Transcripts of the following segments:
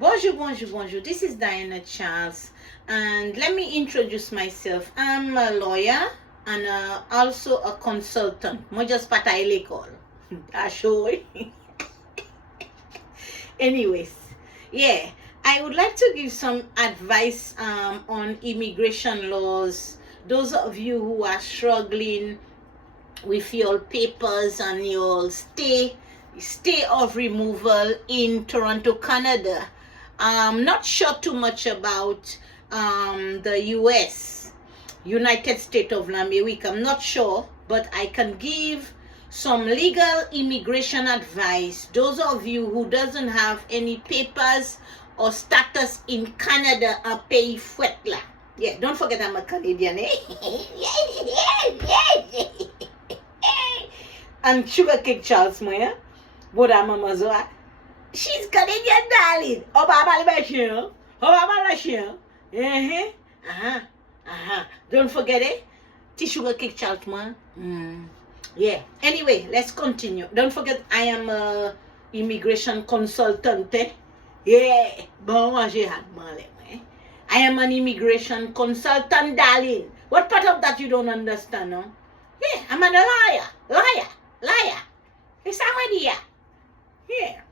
Bonjour, bonjour, bonjour. This is Diana Charles, and let me introduce myself. I'm a lawyer and also a consultant. Mo just patay l'école. Ashoy. Anyways, yeah, I would like to give some advice on immigration laws. Those of you who are struggling with your papers and your stay of removal in Toronto, Canada. I'm not sure too much about the US, United States of America. I'm not sure, but I can give some legal immigration advice. Those of you who doesn't have any papers or status in Canada are pay fuetla. Yeah, don't forget I'm a Canadian, eh? And Sugar Cake Charles Moya, Boda Mama Zoa. She's Canadian, darling. Oh, Baba Lachien. Oh, Baba Lachien. Don't forget it. Sugar Cake Charles Moya. Yeah. Anyway, let's continue. Don't forget, I am a immigration consultant. Yeah. Bon, I am an immigration consultant, darling. What part of that you don't understand, no? Yeah, I'm a liar. It's somebody here. Yeah.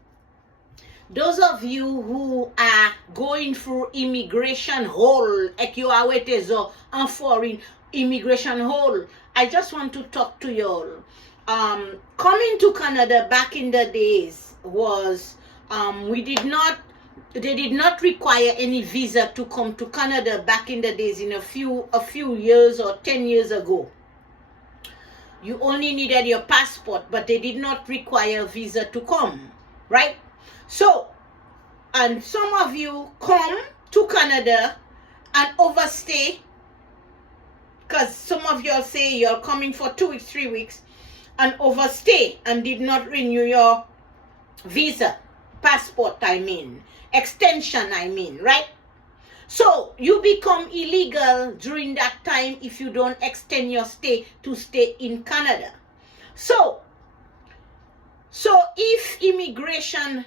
Those of you who are going through immigration hole, and foreign immigration hole, I just want to talk to y'all. Coming to Canada back in the days was, they did not require any visa to come to Canada back in the days in a few years or 10 years ago. You only needed your passport, but they did not require a visa to come, right? So, and some of you come to Canada and overstay, because some of y'all say you're coming for 2 weeks, 3 weeks, and overstay and did not renew your visa, passport, extension, right? So you become illegal during that time if you don't extend your stay to stay in Canada. So if immigration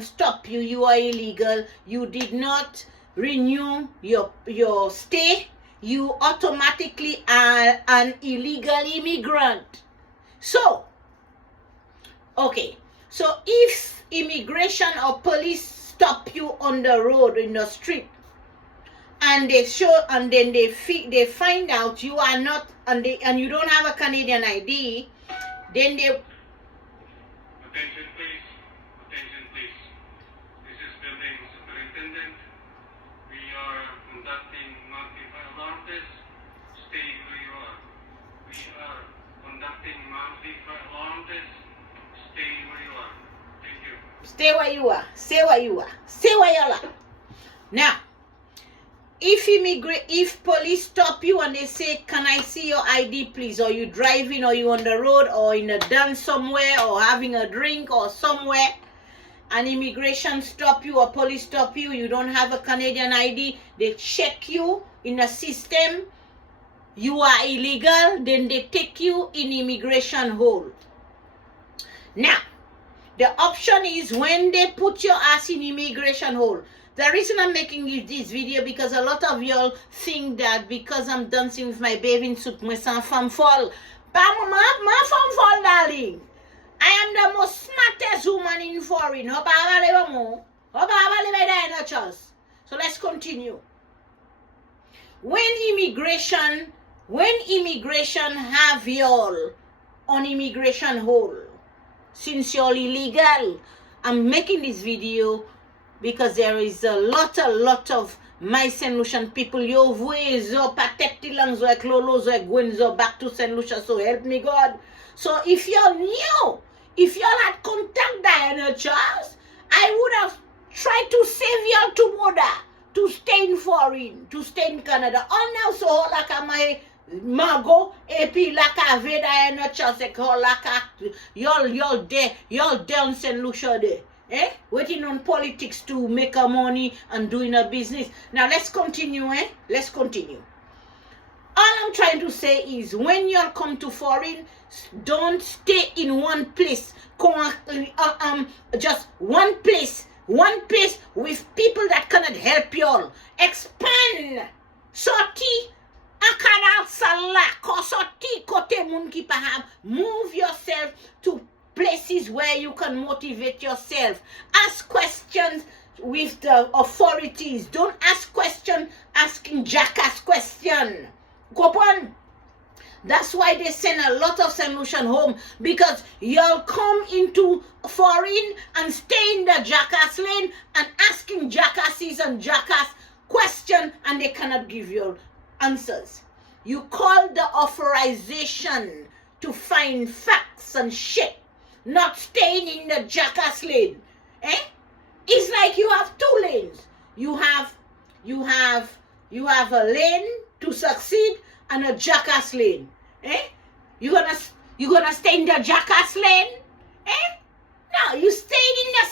stop you, you are illegal, you did not renew your stay, you automatically are an illegal immigrant. So, okay. So if immigration or police stop you on the road, in the street, and then they find out you are not, and you don't have a Canadian ID, then they... Attention please. This is building superintendent. We are conducting monthly fire alarm test. Stay where you are. We are conducting monthly fire alarm test. Stay where you are. Thank you. Stay where you are. Stay where you are. Stay where you are. Now, if police stop you and they say, can I see your ID please, or you driving, or you on the road, or in a dance somewhere, or having a drink or somewhere, and immigration stop you or police stop you, you don't have a Canadian ID, they check you in a system, you are illegal, then they take you in immigration hole. Now, the option is when they put your ass in immigration hole. The reason I'm making this video, because a lot of y'all think that because I'm dancing with my bathing suit, my femme fall. My femme fall, darling. I am the most smartest woman in foreign. So let's continue. When immigration have y'all on immigration hole, since you're illegal, I'm making this video because there is a lot of my St. Lucian people. Yo vwe zo patek tilang zo ek lolo zo ek gwen zo back to St. Lucia, so help me God. So if you're new, if y'all had contact Diana Charles, I would have tried to save y'all to Moda, to stay in foreign, to stay in Canada. All now so like my Mago, epi laka ve Diana Charles ek laka y'all down St. Lucia there. Waiting on politics to make a money and doing a business. Now let's continue. Let's continue. All I'm trying to say is when you come to foreign, don't stay in one place. Just one place one place with people that cannot help you all. Expand. Sorti akara sala ko sorti kote moun ki pa have. Move yourself to places where you can motivate yourself. Ask questions with the authorities. Don't ask questions asking jackass question. Go on. That's why they send a lot of solution home, because y'all come into foreign and stay in the jackass lane and asking jackasses and jackass question, and they cannot give you answers. You call the authorization to find facts and shit, not staying in the jackass lane. It's like you have two lanes. You have a lane to succeed and a jackass lane. You gonna stay in the jackass lane? No, you stay in the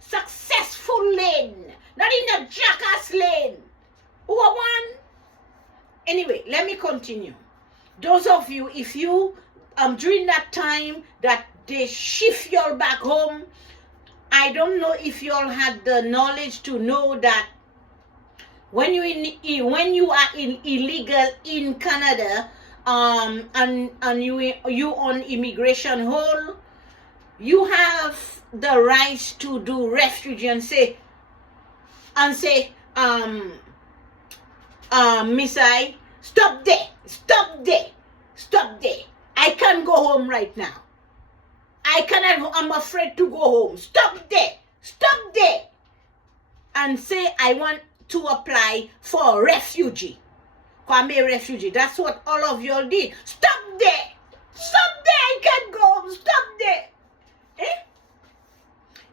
successful lane, not in the jackass lane. Who are one? Anyway, let me continue. Those of you, if you during that time that they shift y'all back home, I don't know if y'all had the knowledge to know that when you are illegal in Canada, and you on immigration hold, you have the right to do refugee and say, Miss I, stop there. I can't go home right now. I'm afraid to go home. Stop there. And say, I want to apply for refugee. Kwame refugee. That's what all of y'all did. Stop there. I can't go home. Stop there.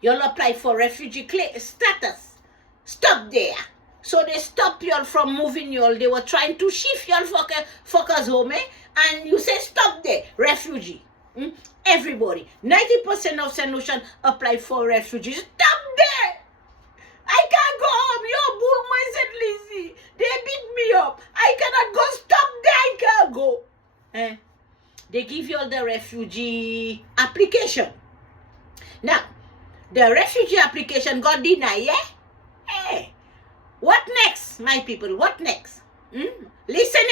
Y'all apply for refugee status. Stop there. So they stop y'all from moving y'all. They were trying to shift y'all fuckers home, and you say stop there. Refugee. Everybody. 90% of St. Lucian apply for refugees. Stop there. I can't go home. Yo, bull my said Lizzie. They beat me up. I cannot go. Stop there. I can't go. They give you all the refugee application. Now, the refugee application got denied, yeah? What next, my people? What next? Listen.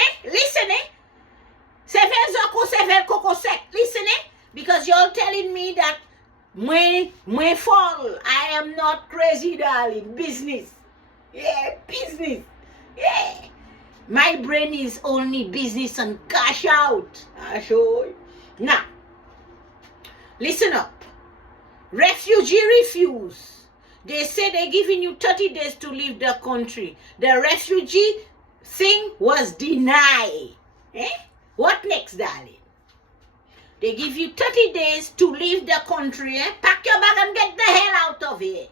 Seven zoko, seven coco sec. Listen, because you're telling me that my fall. I am not crazy, darling. Business. Yeah, business. Yeah. My brain is only business and cash out. I show you. Now, listen up. Refugee refuse. They say they're giving you 30 days to leave the country. The refugee thing was denied. What next, darling? They give you 30 days to leave the country. Pack your bag and get the hell out of here.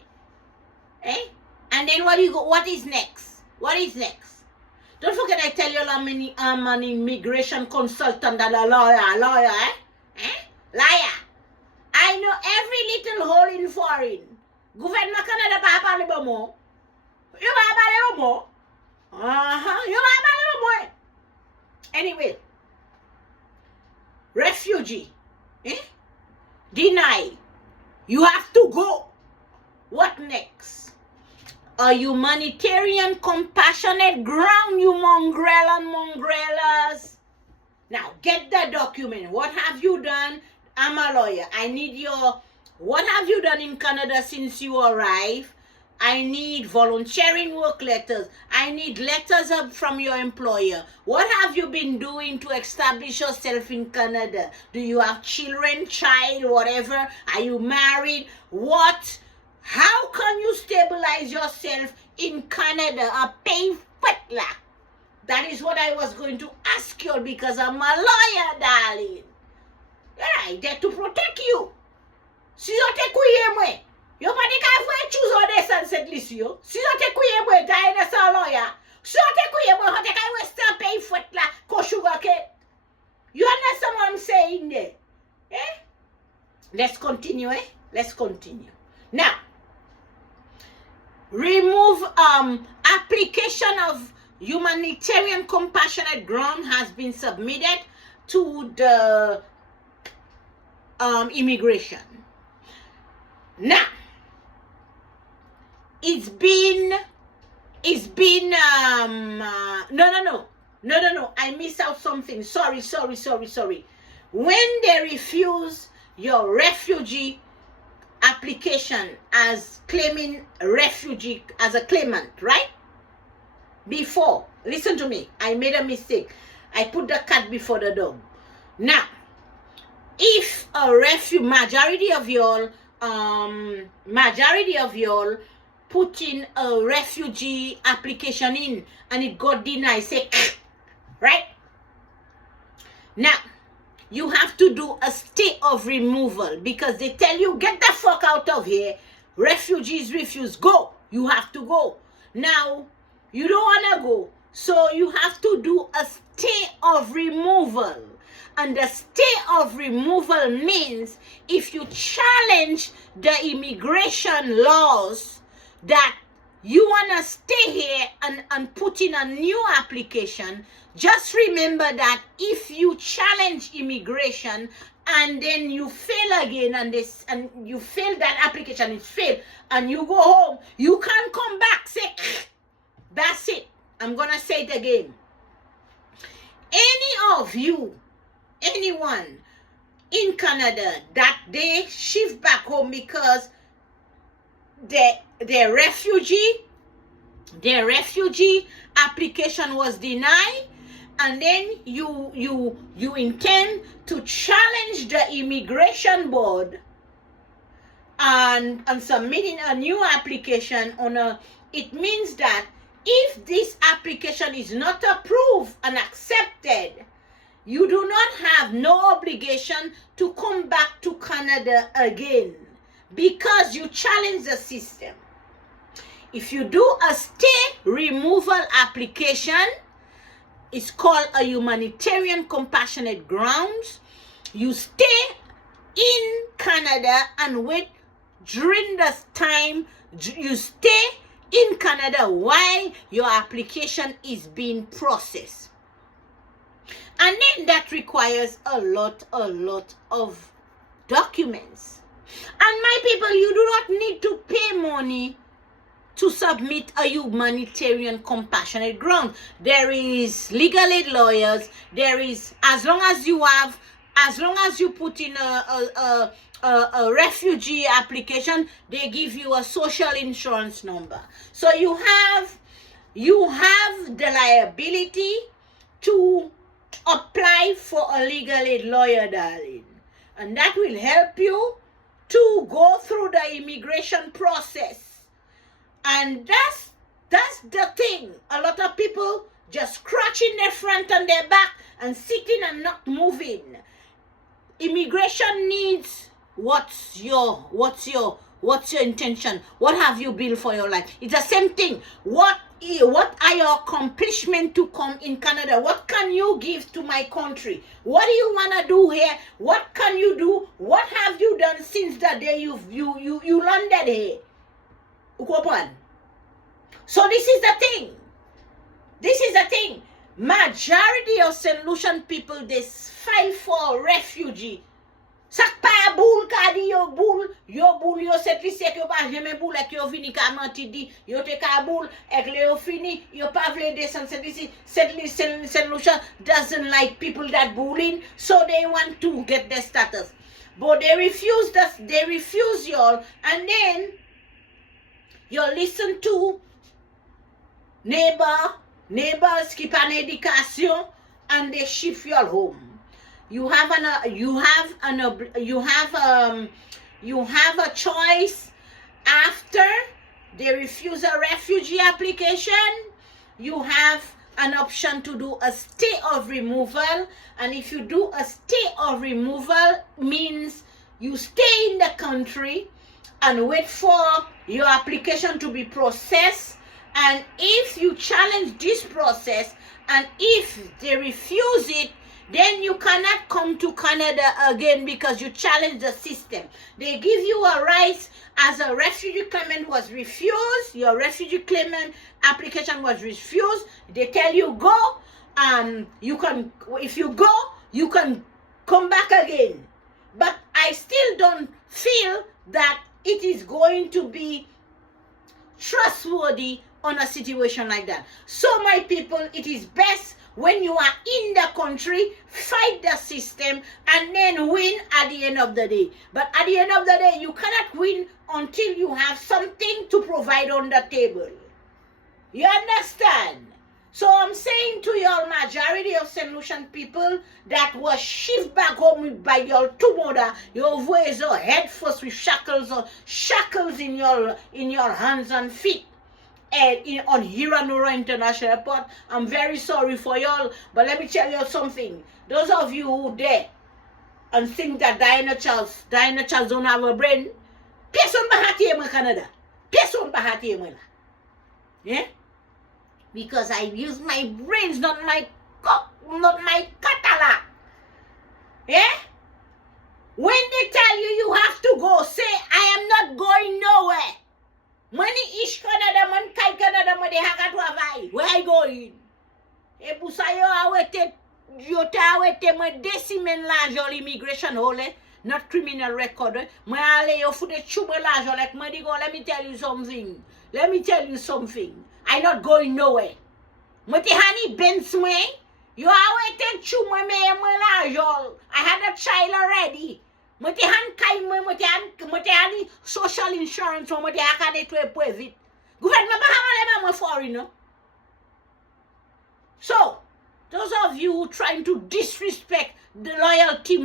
And then what is next? What is next? Don't forget I tell you I'm an immigration consultant and a lawyer. Liar. I know every little hole in foreign. Gouvernement Canada pa parle bon mot. You pa parle bon mot. You pa parle bon mot. Anyway, refugee, deny. You have to go. What next? A humanitarian, compassionate ground, you mongrel and mongrellas. Now, get the document. What have you done? I'm a lawyer. I need your... What have you done in Canada since you arrived? I need volunteering work letters. I need letters up from your employer. What have you been doing to establish yourself in Canada? Do you have children, child, whatever? Are you married? What? How can you stabilize yourself in Canada? A pay fetla. That is what I was going to ask you because I'm a lawyer, darling. I'm there to protect you. Si yo te kouye mwen, yo pa di ka fwe choose or de sunset list yo. Si yo te kouye mwen, ta ene sa lawyer. Si yo te kouye mwen, ho te ka we still pay foot la ko sugar cake. You understand what I'm saying there? Let's continue, Let's continue. Now, remove application of humanitarian compassionate ground has been submitted to the immigration. Now, it's been no, I missed out something. Sorry. When they refuse your refugee application as claiming refugee as a claimant, right? Before, listen to me, I made a mistake. I put the cat before the dog. Now, if a majority of y'all put in a refugee application in and it got denied, say, right? Now, you have to do a stay of removal because they tell you, get the fuck out of here. Refugees refuse. Go. You have to go. Now, you don't want to go. So you have to do a stay of removal. And the stay of removal means if you challenge the immigration laws that you want to stay here and put in a new application, just remember that if you challenge immigration and then you fail again and you fail that application, it failed, and you go home, you can't come back. Say, that's it. I'm going to say it again. Anyone in Canada that they shift back home because their refugee application was denied, and then you intend to challenge the immigration board and submitting a new application it means that if this application is not approved and accepted, you do not have no obligation to come back to Canada again because you challenge the system. If you do a stay removal application, it's called a humanitarian compassionate grounds. You stay in Canada and wait during this time. You stay in Canada while your application is being processed. And then that requires a lot of documents. And my people, you do not need to pay money to submit a humanitarian compassionate ground. There is legal aid lawyers. There is, as long as you put in a refugee application, they give you a social insurance number. So you have the liability to apply for a legal aid lawyer, darling. And that will help you to go through the immigration process. And that's the thing. A lot of people just scratching their front and their back and sitting and not moving. Immigration needs what's your intention? What have you built for your life? It's the same thing. What are your accomplishments to come in Canada? What can you give to my country? What do you want to do here? What can you do? What have you done since the day you landed here? So this is the thing. Majority of St. Lucian people, they file for refugee. Sak pa boule ka di yo boule yo set li sek yo pa jeme boule ek yo fini ka manti di yo te ka boule ek le yo fini yo pa vle descend St. Lucia doesn't like people that bullying, so they want to get their status, but they refuse y'all, and then you listen to neighbors qui pas d'éducation and they shift y'all home. You have a choice. After they refuse a refugee application, you have an option to do a stay of removal. And if you do a stay of removal, means you stay in the country and wait for your application to be processed. And if you challenge this process and if they refuse it, then you cannot come to Canada again because you challenge the system. They give you a right as a refugee claimant was refused. Your refugee claimant application was refused. They tell you go. If you go, you can come back again. But I still don't feel that it is going to be trustworthy on a situation like that. So my people, it is best when you are in the country, fight the system and then win at the end of the day. But at the end of the day, you cannot win until you have something to provide on the table. You understand? So I'm saying to y'all, majority of St. Lucian people that was shipped back home by your two mother, your voice or head first with shackles in your hands and feet. And on Hiranura International Airport, I'm very sorry for y'all, but let me tell you something. Those of you who there and think that Diana Charles don't have a brain, person bahati in Canada. Person bahati in yeah? Because I use my brains, not my catalog. Yeah? When they tell you you have to go, say, I am not going nowhere. Money ish Canada, man kai Canada, man de haka to avai. Where I going? E pousa yo awete man decimen l'argent immigration hole, not criminal record. Man ale yo foute chube l'argent like man go, let me tell you something. Let me tell you something. I not going nowhere. Mati hani Benz me. You awete chube me l'argent. I had a child already. Mati han kai me mati hani social insurance or mati akade to a private. Government ba hamale foreigner. So, those of you who trying to disrespect the loyalty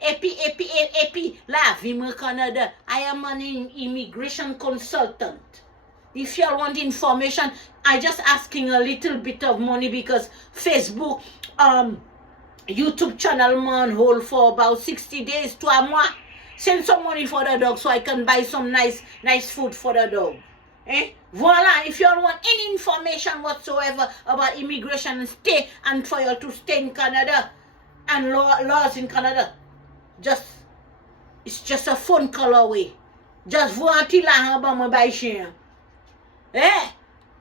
epi la vie me Canada, I am an immigration consultant. If you all want information, I just asking a little bit of money because Facebook YouTube channel man hold for about 60 days to a month. Send some money for the dog so I can buy some nice food for the dog. Voila, if you all want any information whatsoever about immigration and stay and for you to stay in Canada and laws in Canada, it's just a phone call away. Just voila la haba mo buy share. I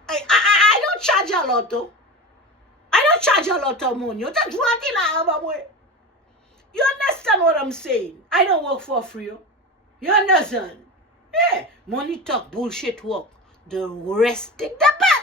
don't charge a lot though. I don't charge a lot of money. You understand what I'm saying? I don't work for free. You understand? Yeah. Money talk, bullshit work. The rest take the back.